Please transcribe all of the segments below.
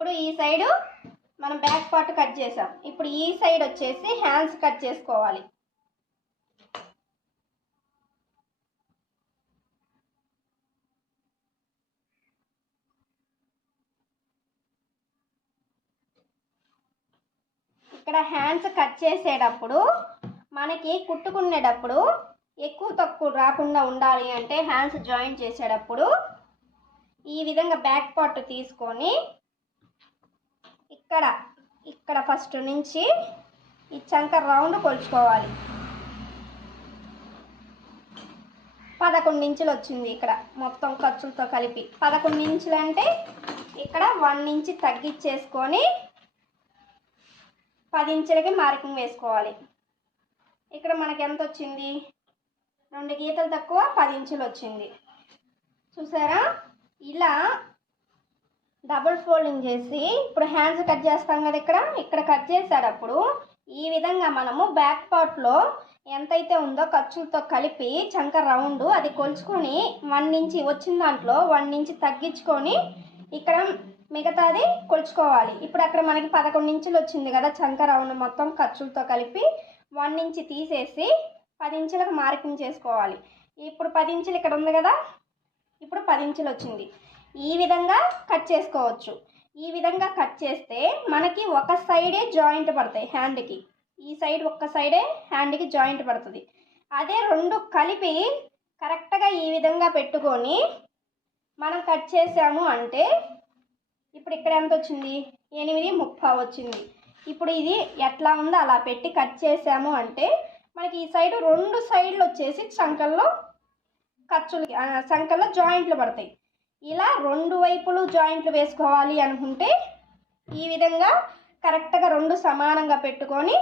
ఇప్పుడు ఈ సైడు మనం బ్యాక్ పార్ట్ కట్ చేసాం. ఇప్పుడు ఈ సైడ్ వచ్చేసి హ్యాండ్స్ కట్ చేసుకోవాలి. ఇక్కడ హ్యాండ్స్ కట్ చేసేటప్పుడు మనకి కుట్టుకునేటప్పుడు ఎక్కువ తక్కువ రాకుండా ఉండాలి అంటే హ్యాండ్స్ జాయిన్ చేసేటప్పుడు ఈ విధంగా బ్యాక్ పార్ట్ తీసుకొని ఇక్కడ ఇక్కడ ఫస్ట్ నుంచి ఈ చంక రౌండ్ కొలుచుకోవాలి. పదకొండు ఇంచులు వచ్చింది ఇక్కడ మొత్తం ఖర్చులతో కలిపి. పదకొండు ఇంచులు అంటే ఇక్కడ వన్ ఇంచ్ తగ్గించేసుకొని పది ఇంచులకి మార్కింగ్ వేసుకోవాలి. ఇక్కడ మనకి ఎంత వచ్చింది? రెండు గీతలు తక్కువ పది ఇంచులు వచ్చింది. చూసారా? ఇలా డబుల్ ఫోల్డింగ్ చేసి ఇప్పుడు హ్యాండ్స్ కట్ చేస్తాం కదా ఇక్కడ ఇక్కడ కట్ చేసేటప్పుడు ఈ విధంగా మనము బ్యాక్ పార్ట్లో ఎంతైతే ఉందో ఖర్చులతో కలిపి చంక రౌండ్ అది కొలుచుకొని వన్ నుంచి వచ్చిన దాంట్లో వన్ నుంచి తగ్గించుకొని ఇక్కడ మిగతాది కొలుచుకోవాలి. ఇప్పుడు అక్కడ మనకి పదకొండు ఇంచులు వచ్చింది కదా చంక రౌండ్ మొత్తం ఖర్చులతో కలిపి వన్ ఇంచి తీసేసి పది ఇంచులకు మార్కింగ్ చేసుకోవాలి. ఇప్పుడు పది ఇంచులు ఇక్కడ ఉంది కదా ఇప్పుడు పది ఇంచులు వచ్చింది. ఈ విధంగా కట్ చేసుకోవచ్చు. ఈ విధంగా కట్ చేస్తే మనకి ఒక సైడే జాయింట్ పడతాయి హ్యాండ్కి ఈ సైడ్ ఒక్క సైడే హ్యాండ్కి జాయింట్ పడుతుంది. అదే రెండు కలిపి కరెక్ట్గా ఈ విధంగా పెట్టుకొని మనం కట్ చేసాము అంటే ఇప్పుడు ఇక్కడ ఎంత వచ్చింది? ఎనిమిది ముప్పై వచ్చింది. ఇప్పుడు ఇది ఎట్లా ఉందో అలా పెట్టి కట్ చేసాము అంటే మనకి ఈ సైడ్ రెండు సైడ్లు వచ్చేసి చంకల్లో ఖర్చులు సంకల్లో జాయింట్లు పడతాయి. ఇలా రెండు వైపులు జాయింట్లు వేసుకోవాలి అనుకుంటే ఈ విధంగా కరెక్ట్గా రెండు సమానంగా పెట్టుకొని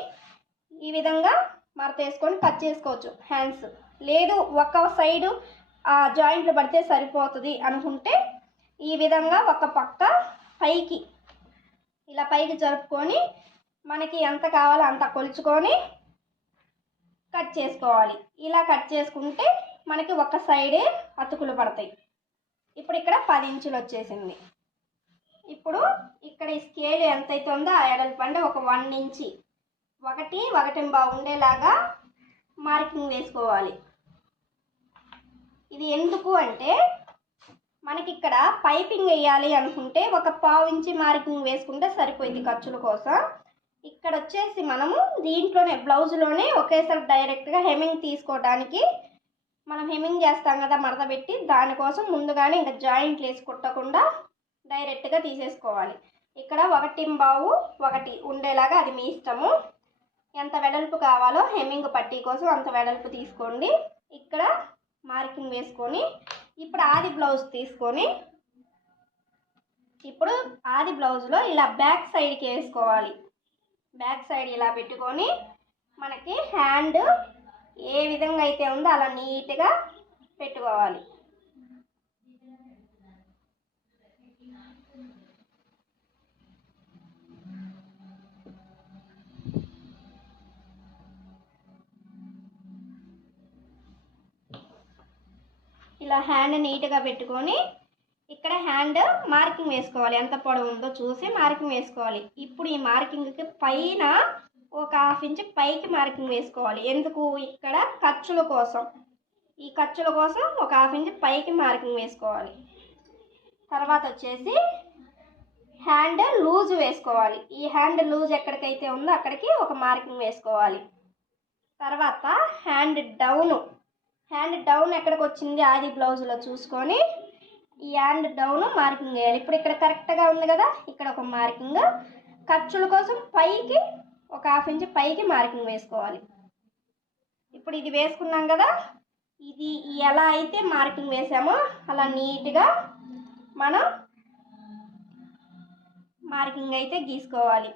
ఈ విధంగా మరత వేసుకొని కట్ చేసుకోవచ్చు. హ్యాండ్స్ లేదు ఒక సైడు ఆ జాయింట్లు పడితే సరిపోతుంది అనుకుంటే ఈ విధంగా ఒక పక్క పైకి ఇలా పైకి జరుపుకొని మనకి ఎంత కావాలో అంత కొలుచుకొని కట్ చేసుకోవాలి. ఇలా కట్ చేసుకుంటే మనకి ఒక సైడే అతుకులు పడతాయి. ఇప్పుడు ఇక్కడ పది ఇంచులు వచ్చేసింది. ఇప్పుడు ఇక్కడ ఈ స్కేల్ ఎంతైతే ఉందో ఆ ఎడల్పు అంటే ఒక వన్ ఇంచి. ఒకటి ఒకటి ఉండేలాగా మార్కింగ్ వేసుకోవాలి. ఇది ఎందుకు అంటే మనకి ఇక్కడ పైపింగ్ వేయాలి అనుకుంటే ఒక పావు ఇంచి మార్కింగ్ వేసుకుంటే సరిపోయింది ఖర్చుల కోసం. ఇక్కడ వచ్చేసి మనము దీంట్లోనే బ్లౌజ్లోనే ఒకేసారి డైరెక్ట్గా హెమింగ్ తీసుకోవడానికి మనం హెమ్మింగ్ చేస్తాం కదా మడత పెట్టి దానికోసం ముందుగానే ఇంకా జాయింట్లు వేసి కుట్టకుండా డైరెక్ట్గా తీసేసుకోవాలి. ఇక్కడ ఒకటి బావు ఒకటి ఉండేలాగా అది మీ ఇష్టము. ఎంత వెడల్పు కావాలో హెమ్మింగ్ పట్టీ కోసం అంత వెడల్పు తీసుకోండి. ఇక్కడ మార్కింగ్ వేసుకొని ఇప్పుడు ఆది బ్లౌజ్ తీసుకొని ఇప్పుడు ఆది బ్లౌజ్లో ఇలా బ్యాక్ సైడ్కి వేసుకోవాలి. బ్యాక్ సైడ్ ఇలా పెట్టుకొని మనకి హ్యాండ్ ఏ విధంగా అయితే ఉందో అలా నీట్గా పెట్టుకోవాలి. ఇలా హ్యాండ్ నీట్గా పెట్టుకొని ఇక్కడ హ్యాండ్ మార్కింగ్ వేసుకోవాలి. ఎంత పొడవు ఉందో చూసి మార్కింగ్ వేసుకోవాలి. ఇప్పుడు ఈ మార్కింగ్కి పైన ఒక హాఫ్ ఇంచ్ పైకి మార్కింగ్ వేసుకోవాలి. ఎందుకు? ఇక్కడ ఖర్చుల కోసం. ఈ ఖర్చుల కోసం ఒక హాఫ్ ఇంచ్ పైకి మార్కింగ్ వేసుకోవాలి. తర్వాత వచ్చేసి హ్యాండ్ లూజ్ వేసుకోవాలి. ఈ హ్యాండ్ లూజ్ ఎక్కడికైతే ఉందో అక్కడికి ఒక మార్కింగ్ వేసుకోవాలి. తర్వాత హ్యాండ్ డౌన్. హ్యాండ్ డౌన్ ఎక్కడికి వచ్చింది? ఆది బ్లౌజ్లో చూసుకొని ఈ హ్యాండ్ డౌన్ మార్కింగ్ వేయాలి. ఇప్పుడు ఇక్కడ కరెక్ట్గా ఉంది కదా? ఇక్కడ ఒక మార్కింగ్. ఖర్చుల కోసం పైకి ఒక హాఫ్ ఇంచ్ పైకి మార్కింగ్ వేసుకోవాలి. ఇప్పుడు ఇది వేసుకున్నాం కదా ఇది ఎలా అయితే మార్కింగ్ వేసామో అలా నీట్గా మనం మార్కింగ్ అయితే గీసుకోవాలి.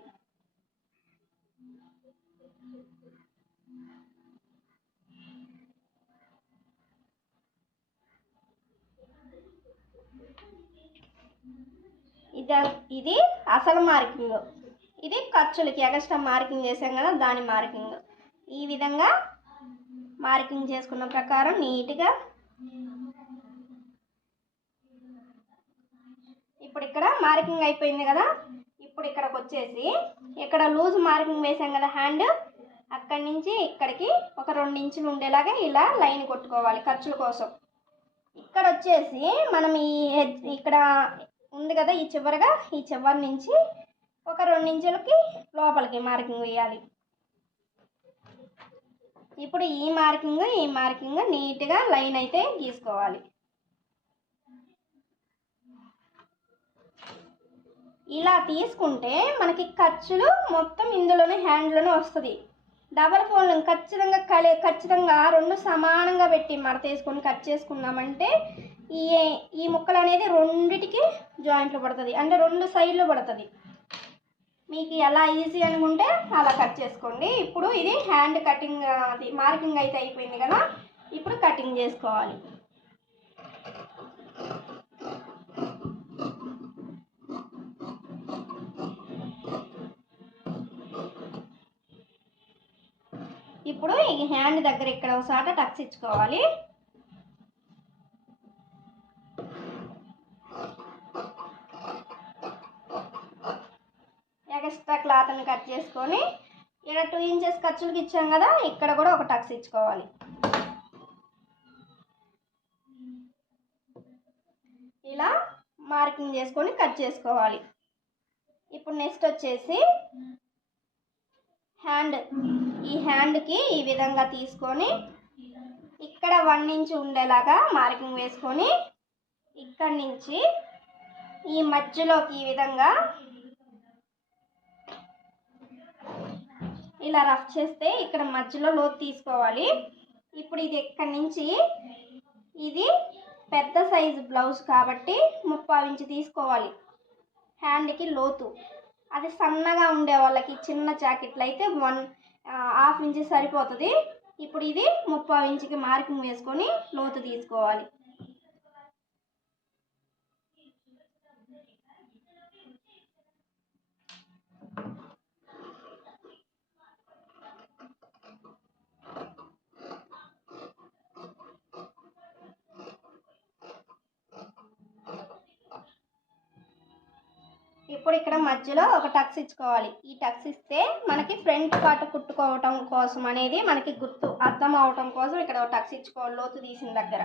ఇది ఇది అసలు మార్కింగ్. ఇది ఖర్చులకి ఎక్స్ట్రా మార్కింగ్ చేసాం కదా దాని మార్కింగ్. ఈ విధంగా మార్కింగ్ చేసుకున్న ప్రకారం నీట్గా ఇప్పుడు ఇక్కడ మార్కింగ్ అయిపోయింది కదా ఇప్పుడు ఇక్కడికి వచ్చేసి ఇక్కడ లూజ్ మార్కింగ్ వేసాం కదా హ్యాండ్ అక్కడి నుంచి ఇక్కడికి ఒక రెండు ఇంచులు ఉండేలాగా ఇలా లైన్ కొట్టుకోవాలి ఖర్చుల కోసం. ఇక్కడ వచ్చేసి మనం ఈ ఇక్కడ ఉంది కదా ఈ చివరగా ఈ చివరి నుంచి ఒక రెండు ఇంచులకి లోపలికి మార్కింగ్ వేయాలి. ఇప్పుడు ఈ మార్కింగ్ ఈ మార్కింగ్ నీట్గా లైన్ అయితే గీసుకోవాలి. ఇలా తీసుకుంటే మనకి ఖర్చులు మొత్తం ఇందులోనే హ్యాండ్లోనే వస్తుంది. డబల్ ఫోన్లు ఖచ్చితంగా కలి ఖచ్చితంగా రెండు సమానంగా పెట్టి మడత వేసుకొని కట్ చేసుకున్నామంటే ఈ ఈ ముక్కలు అనేది రెండిటికి జాయింట్లు పడుతుంది. అంటే రెండు సైడ్లు పడుతుంది. మీకు ఎలా ఈజీ అనుకుంటే అలా కట్ చేసుకోండి. ఇప్పుడు ఇది హ్యాండ్ కటింగ్ అది మార్కింగ్ అయితే అయిపోయింది కదా ఇప్పుడు కటింగ్ చేసుకోవాలి. ఇప్పుడు ఈ హ్యాండ్ దగ్గర ఇక్కడ ఒకసారి టక్స్ ఇచ్చుకోవాలి. ఎక్స్ట్రా క్లాత్ని కట్ చేసుకొని ఇక్కడ టూ ఇంచెస్ ఖర్చులకి ఇచ్చాం కదా ఇక్కడ కూడా ఒక టక్స్ ఇచ్చుకోవాలి. ఇలా మార్కింగ్ చేసుకొని కట్ చేసుకోవాలి. ఇప్పుడు నెక్స్ట్ వచ్చేసి హ్యాండ్ ఈ హ్యాండ్కి ఈ విధంగా తీసుకొని ఇక్కడ వన్ ఇంచ్ ఉండేలాగా మార్కింగ్ వేసుకొని ఇక్కడి నుంచి ఈ మధ్యలోకి ఈ విధంగా ఇలా రఫ్ చేస్తే ఇక్కడ మధ్యలో లోతు తీసుకోవాలి. ఇప్పుడు ఇది ఇక్కడ నుంచి? ఇది పెద్ద సైజు బ్లౌజ్ కాబట్టి ముప్పై ఇంచు తీసుకోవాలి. హ్యాండ్కి లోతు. అది సన్నగా ఉండే వాళ్ళకి చిన్న జాకెట్లు అయితే వన్ హాఫ్ ఇంచ్ సరిపోతుంది. ఇప్పుడు ఇది ముప్పై ఇంచుకి మార్కింగ్ వేసుకొని లోతు తీసుకోవాలి. ఇప్పుడు ఇక్కడ మధ్యలో ఒక టక్స్ ఇచ్చుకోవాలి. ఈ టక్స్ ఇస్తే మనకి ఫ్రంట్ పార్ట్ కుట్టుకోవటం కోసం అనేది మనకి గుర్తు అర్థం అవటం కోసం ఇక్కడ ఒక టక్స్ ఇచ్చుకోవాలి లోతు తీసిన దగ్గర.